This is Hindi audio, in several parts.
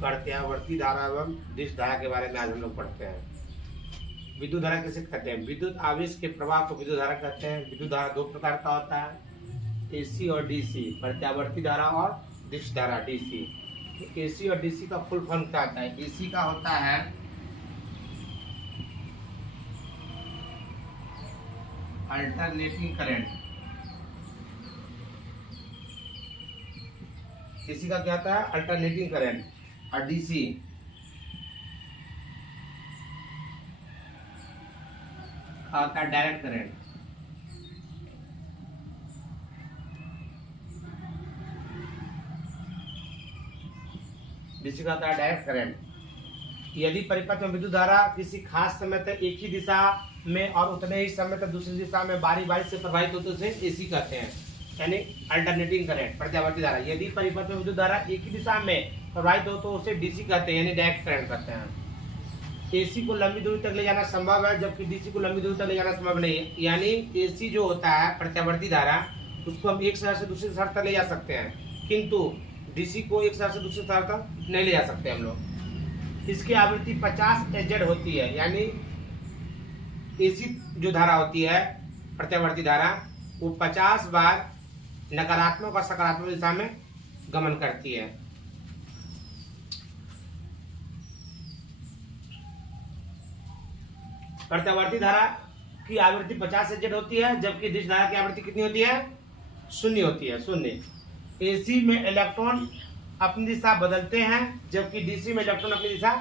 प्रत्यावर्ती धारा एवं डिश धारा के बारे में आज हम लोग पढ़ते हैं। विद्युत धारा किसे कहते हैं? विद्युत आवेश के प्रवाह को विद्युत धारा कहते हैं। विद्युत धारा दो प्रकार का होता है, एसी और डीसी, प्रत्यावर्ती धारा और डिश धारा डीसी। तो एसी और डीसी का फुल फॉर्म क्या होता है? एसी का होता है अल्टरनेटिंग करंट। एसी का क्या होता है? Alternating current. और डीसी का होता है डायरेक्ट करंट। डीसी का होता है डायरेक्ट करंट। यदि परिपथ में विद्युत धारा किसी खास समय तक एक ही दिशा में और उतने ही समय तक दूसरी दिशा में बारी बारी से प्रवाहित होते उसे एसी कहते हैं, यानी अल्टरनेटिंग करंट, प्रत्यावर्ती धारा। यदि परिपथ में विद्युत धारा एक ही दिशा में प्रवाहित हो तो उसे डीसी कहते हैं, यानी डायरेक्ट करंट कहते हैं। एसी को लंबी दूरी तक ले जाना संभव है, जबकि डीसी को लंबी दूरी तक ले जाना संभव नहीं है। यानी एसी जो होता है प्रत्यावर्ती धारा, उसको हम एक शहर से दूसरे शहर तक ले जा सकते हैं, किंतु डीसी को एक शहर से दूसरे शहर तक नहीं ले जा सकते हम लोग। इसकी आवृत्ति 50 एजेड होती है, यानी एसी जो धारा होती है प्रत्यावर्ती धारा, वो 50 बार नकारात्मक और सकारात्मक दिशा में गमन करती है। प्रत्यावर्ती धारा की आवृत्ति 50 एजेड होती है, जबकि डिश धारा की आवृत्ति कितनी होती है? 0 होती है, 0। एसी में इलेक्ट्रॉन अपनी दिशा बदलते हैं, जबकि डीसी में इलेक्ट्रॉन अपनी दिशा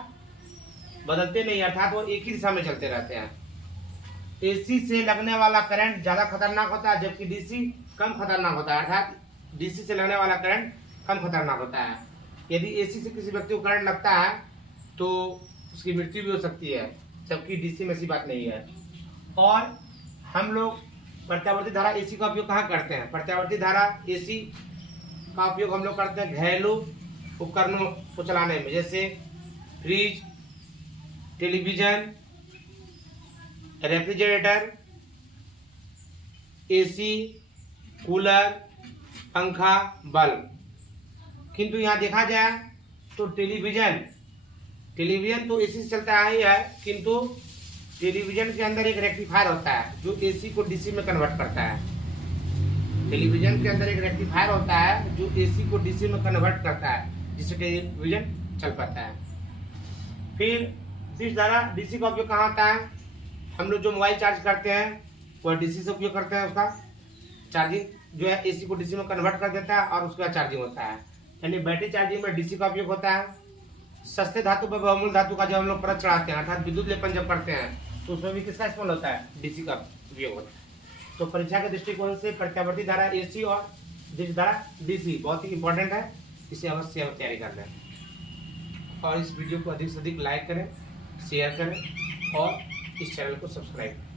बदलते नहीं, अर्थात वो एक ही दिशा में चलते रहते हैं। एसी से लगने वाला करंट ज्यादा खतरनाक होता है, जबकि डीसी कम खतरनाक होता है, अर्थात डीसी से लगने वाला करंट कम खतरनाक होता है। यदि एसी से किसी व्यक्ति को करंट लगता है तो उसकी मृत्यु भी हो सकती है, जबकि डीसी में ऐसी बात नहीं है। और हम लोग प्रत्यावर्ती धारा एसी का उपयोग कहाँ करते हैं? प्रत्यावर्ती धारा एसी का उपयोग हम लोग करते हैं घरेलू उपकरणों को चलाने में, जैसे fridge, television, refrigerator, AC, cooler, पंखा, बल्ब। किंतु यहाँ देखा जाए तो टेलीविजन तो एसी से चलता ही है, किंतु टेलीविजन के अंदर एक रेक्टिफायर होता है जो एसी को डीसी में कन्वर्ट करता है। टेलीविजन के अंदर एक रेक्टिफायर होता है जो एसी को डीसी में कन्वर्ट करता है, जिससे टेलीविजन चल पाता है। फिर डिश धारा डीसी का उपयोग कहाँ होता है? हम लोग जो मोबाइल चार्ज करते हैं वह डीसी से उपयोग करते हैं। उसका चार्जिंग जो है एसी को डीसी में कन्वर्ट कर देता है और उसके बाद चार्जिंग होता है, यानी बैटरी चार्जिंग में डीसी का उपयोग होता है। सस्ते धातु पर बहुमूल्य धातु का जब हम लोग परत चढ़ाते हैं, अर्थात विद्युत लेपन जब करते हैं, तो उसमें भी किसका इस्तेमाल होता है? डीसी का उपयोग होता है। तो परीक्षा के दृष्टिकोण से प्रत्यावर्ती धारा एसी और डिश धारा डीसी बहुत ही इंपॉर्टेंट है, इसे अवश्य तैयारी कर लें। और इस वीडियो को अधिक से अधिक लाइक करें, शेयर करें और इस चैनल को सब्सक्राइब करें।